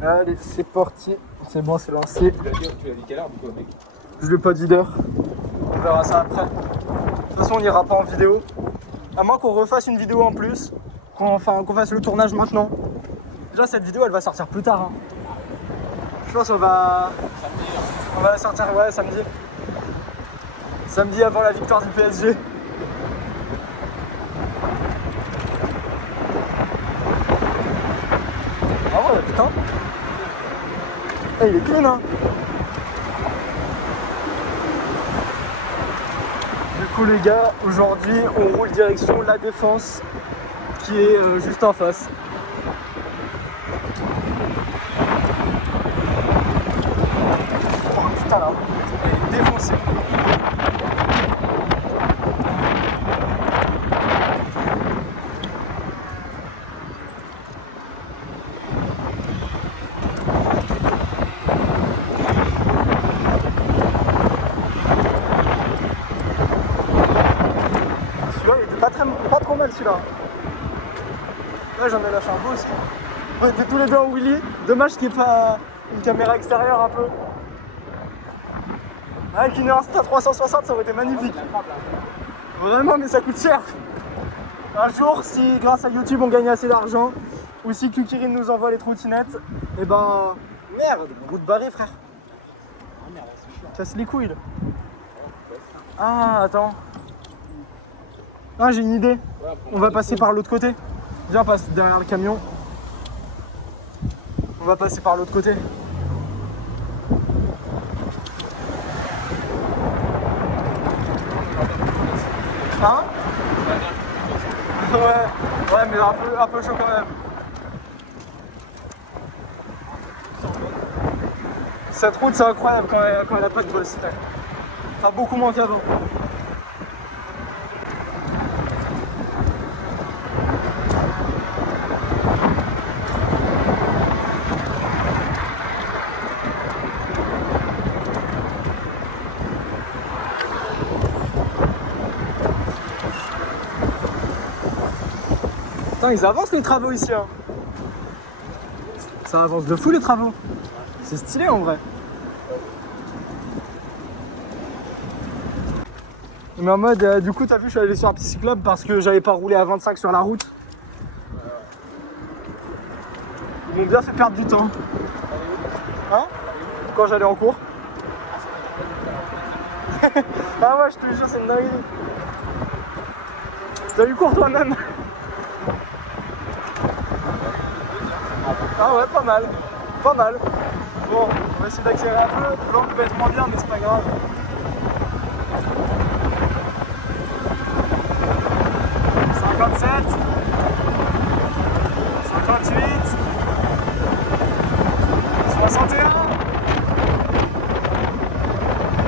Allez, c'est parti. C'est bon, c'est lancé. Tu l'as dit quelle heure du coup, mec? Je lui ai pas dit d'heure. On verra ça après. De toute façon, on n'ira pas en vidéo. À moins qu'on refasse une vidéo en plus. Qu'on fasse le tournage maintenant. Déjà, cette vidéo, elle va sortir plus tard. Hein. Je pense qu'on va la sortir, ouais, samedi. Samedi avant la victoire du PSG. Ah ouais, putain. Il est clean, hein. Du coup, les gars, aujourd'hui, on roule direction La Défense, qui est juste en face. Oh putain, là, elle est défoncée. Pas trop mal celui-là. Là j'en ai lâché un beau aussi. On était tous les deux en Willy. Dommage qu'il n'y ait pas une caméra extérieure un peu. Avec une Insta 360 ça aurait été magnifique. Vraiment mais ça coûte cher. Un jour si grâce à YouTube on gagne assez d'argent ou si Kukirin nous envoie les trottinettes, et ben merde, route barrée frère. Ah merde, c'est chiant. Casse les couilles là. Ah attends. Ah j'ai une idée, on va passer par l'autre côté. Viens, passe derrière le camion. On va passer par l'autre côté. Hein? Ouais, mais un peu chaud quand même. Cette route c'est incroyable quand elle a pas de boss. Ça beaucoup moins qu'avant. Putain, ils avancent les travaux ici, hein. Ça avance de fou les travaux. C'est stylé en vrai. Mais en mode, du coup, t'as vu, je suis allé sur un petit cyclope parce que j'avais pas roulé à 25 sur la route. Ils m'ont bien fait perdre du temps. Hein? Quand j'allais en cours. Ah ouais, je te jure, c'est une dinguerie. T'as eu cours toi-même? Ah ouais, pas mal. Pas mal. Bon, on va essayer d'accélérer un peu. L'angle va être moins bien, mais c'est pas grave.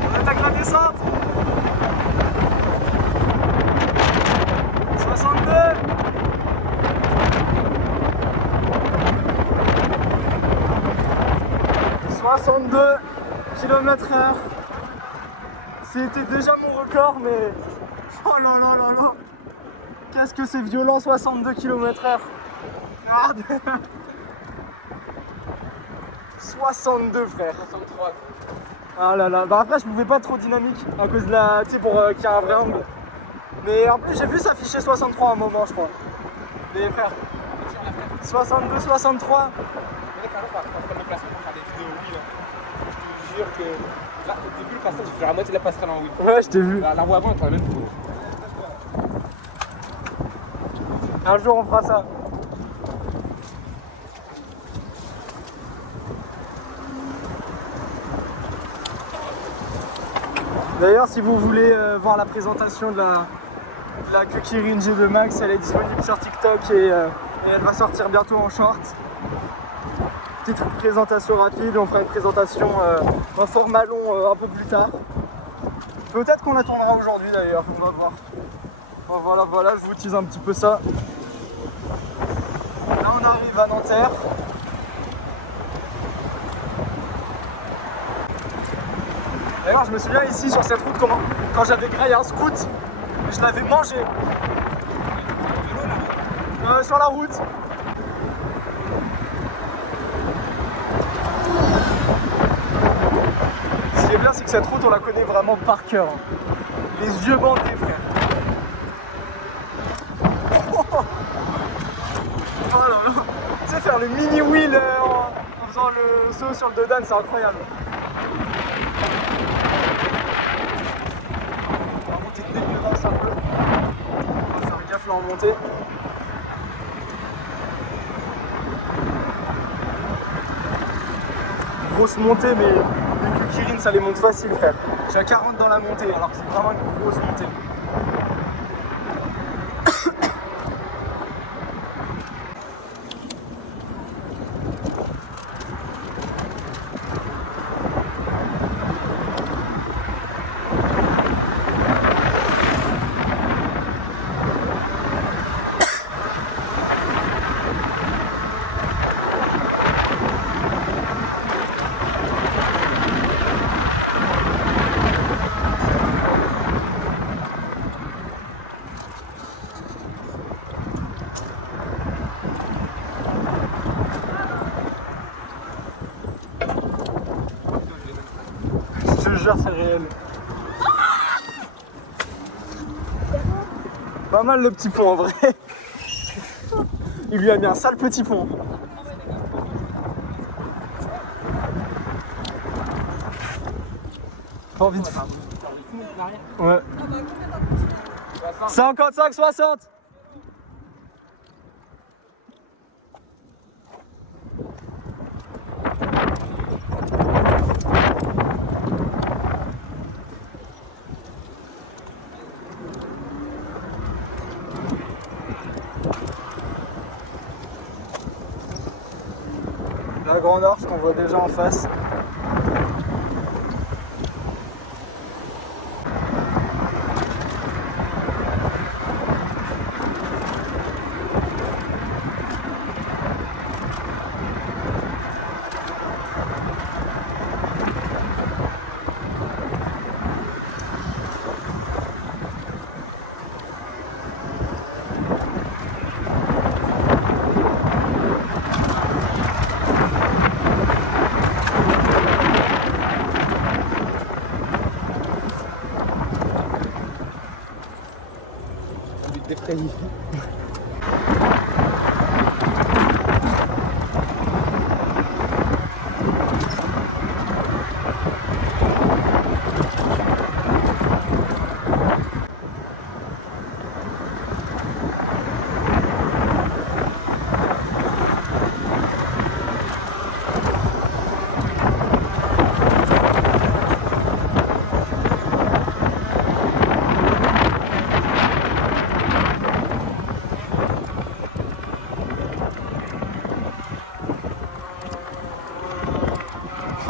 On attaque la descente. 62. 62 km/h. C'était déjà mon record, mais oh là là là là. Qu'est-ce que c'est violent, 62 km/h. Regarde. 62 frère. 63. Ah là là. Bah après je pouvais pas être trop dynamique à cause de la. Tu sais, pour qu'il y ait un vrai angle. Mais en plus j'ai vu s'afficher 63 à un moment je crois. Mais frère. 62, 63. Je te jure que là, au début, le passage, je fais la moitié de la passerelle en oui. Ouais, je t'ai vu. La roue avant, elle prend la même chose. Un jour on fera ça. D'ailleurs, si vous voulez voir la présentation de la Kukirin G2 Max, elle est disponible sur TikTok et elle va sortir bientôt en short. Petite présentation rapide, on fera une présentation en format long un peu plus tard. Peut-être qu'on la tournera aujourd'hui d'ailleurs, on va voir. Bon, voilà, je vous tease un petit peu ça. Là on arrive à Nanterre. D'ailleurs je me souviens ici sur cette route quand j'avais grillé un scout, je l'avais mangé. Sur la route. que cette route, on la connaît vraiment par cœur. Les yeux bandés, frère. Oh là là. Tu sais, faire le mini wheel en faisant le saut sur le dos d'âne, c'est incroyable. On va monter de dégueulasse un peu. On va faire gaffe là en montée. Grosse montée, mais les Kukirines, ça les monte facile, frère. Je suis à 40 dans la montée, alors que c'est vraiment une grosse montée. Je te jure, c'est réel. Pas mal le petit pont en vrai. Il lui a mis un sale petit pont. Pas envie de... Ouais. 55, 60. La grande arche qu'on voit déjà en face.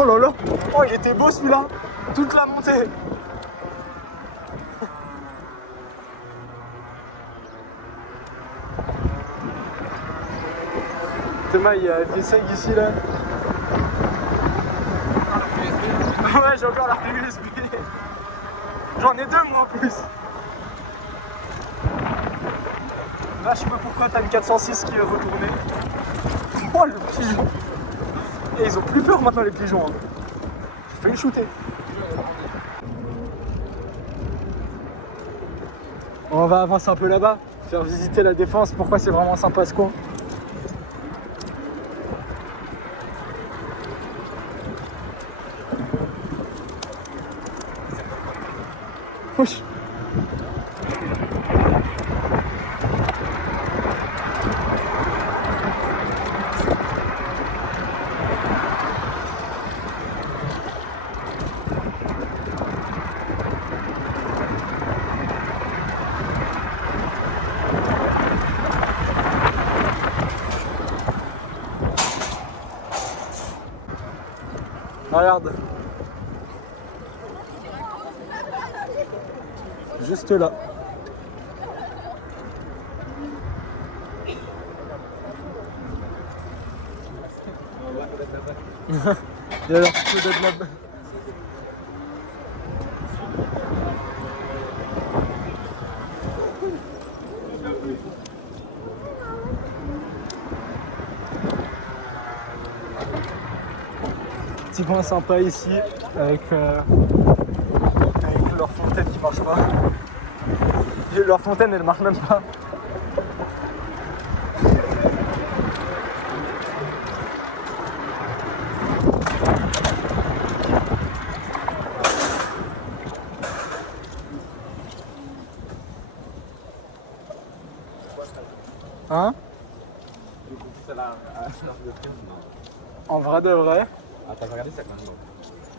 Oh là là. Oh, il était beau celui-là. Toute la montée. Thomas, il y a des segs ici là. Ouais, j'ai encore la clé USB. J'en ai deux moi en plus. Là, je sais pas pourquoi t'as une 406 qui est retournée. Oh, le pigeon. Et ils ont plus peur maintenant les pigeons. Hein. J'ai failli le shooter. On va avancer un peu là-bas, faire visiter la défense, pourquoi c'est vraiment sympa ce coin. Wesh. Regarde. Juste là. Il a l'air plutôt d'être là-bas. petit coin sympa ici avec leur fontaine qui marche pas. Leur fontaine elle marche même pas. Hein? En vrai de vrai. Ah, t'as regardé ça quand même?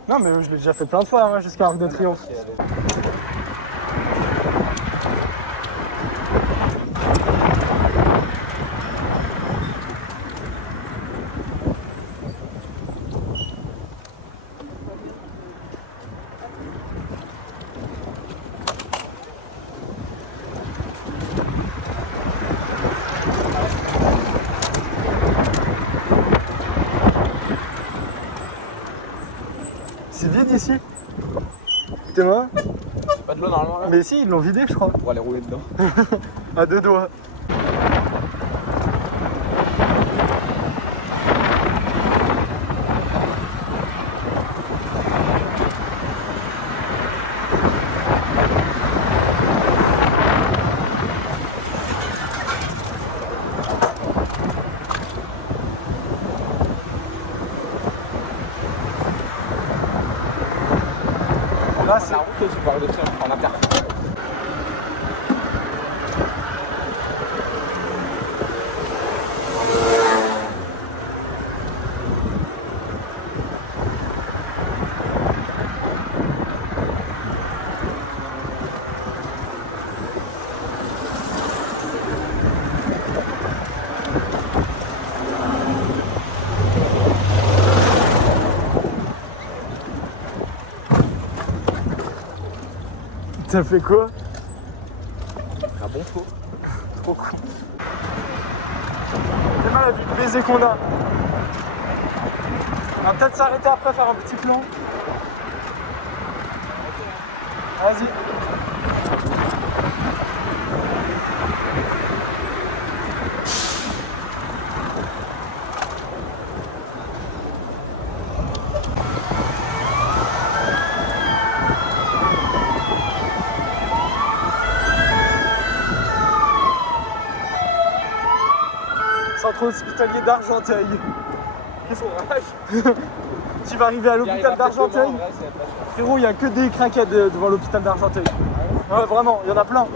Non mais je l'ai déjà fait plein de fois hein, jusqu'à Arc de Triomphe. C'est vide ici. Écoutez-moi. Pas de l'eau normalement là? Mais si, ils l'ont vidé je crois. On va aller rouler dedans. À deux doigts. Là c'est... La route que tu parles de ça en inter. Ça fait quoi? Un bon faux. Trop cool. C'est mal la vue de baiser qu'on a. On va peut-être s'arrêter après faire un petit plan. Vas-y. Centre hospitalier d'Argenteuil. Qu'est-ce qu'on rage? Tu vas arriver à l'hôpital d'Argenteuil. Frérot, il n'y a que des craquettes devant l'hôpital d'Argenteuil. Ouais, vraiment, il y en a plein.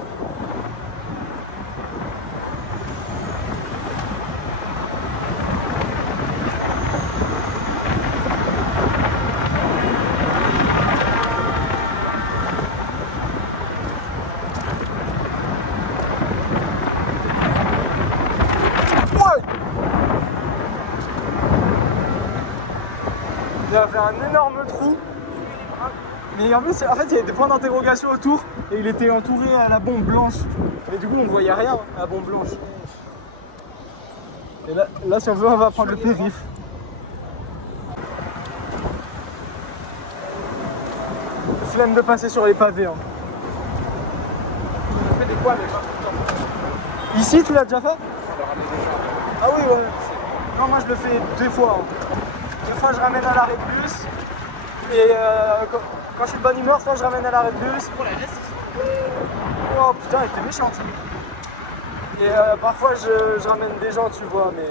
Il y avait un énorme trou. Mais en plus, en fait, il y avait des points d'interrogation autour et il était entouré à la bombe blanche. Mais du coup, on ne voyait rien à la bombe blanche. Et là, si on veut, on va prendre le périph'. Flemme de passer sur les pavés. Hein. On fait des fois, mais pas tout le temps. Ici, tu l'as déjà fait? On leur ramène des gens. Ah oui, ouais. Non, moi je le fais 2 fois. Hein. 2 fois, je ramène à l'arrêt de bus. Et quand je suis de bonne humeur, soit je ramène à l'arrêt de bus. Oh putain, elle était méchante. Et parfois, je ramène des gens, tu vois, mais.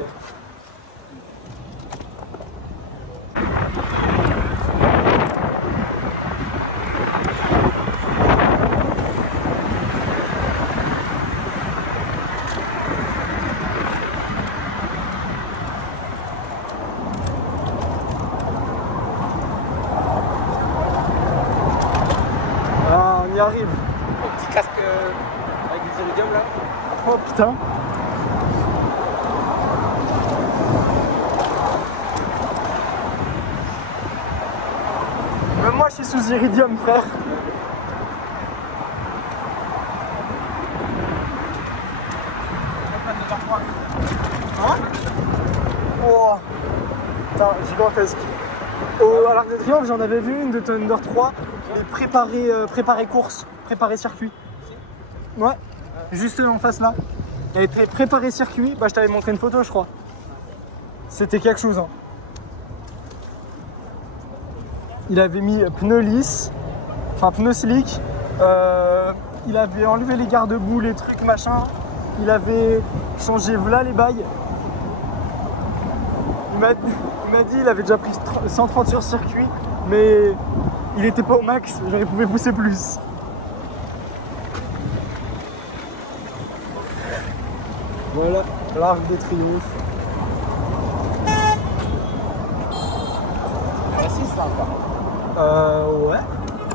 Ah, on y arrive. Un petit casque avec des iridium là. Oh putain. Même moi je suis sous iridium frère. Hein? Oh putain, gigantesque. À l'Arc de Triomphe j'en avais vu une de Thunder 3 et préparer course, préparer circuit. Ouais, juste en face là. Elle était préparée circuit, bah je t'avais montré une photo je crois. C'était quelque chose hein. il avait mis pneus lisses, enfin pneus slick, il avait enlevé les garde-boue, les trucs machin, il avait changé voilà les bails. Il m'a dit il avait déjà pris 130 sur circuit, mais il était pas au max, j'aurais pu pousser plus. Voilà, l'Arc de Triomphe. Ah, si, ça encore. Ouais.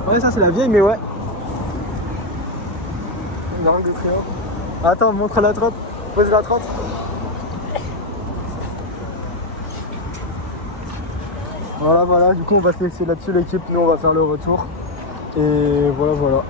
Ouais, ça c'est la vieille, mais ouais. L'Arc de Triomphe. Attends, montre la trotte. Pose la trotte. Voilà, du coup on va se laisser là-dessus l'équipe, nous on va faire le retour. Et voilà.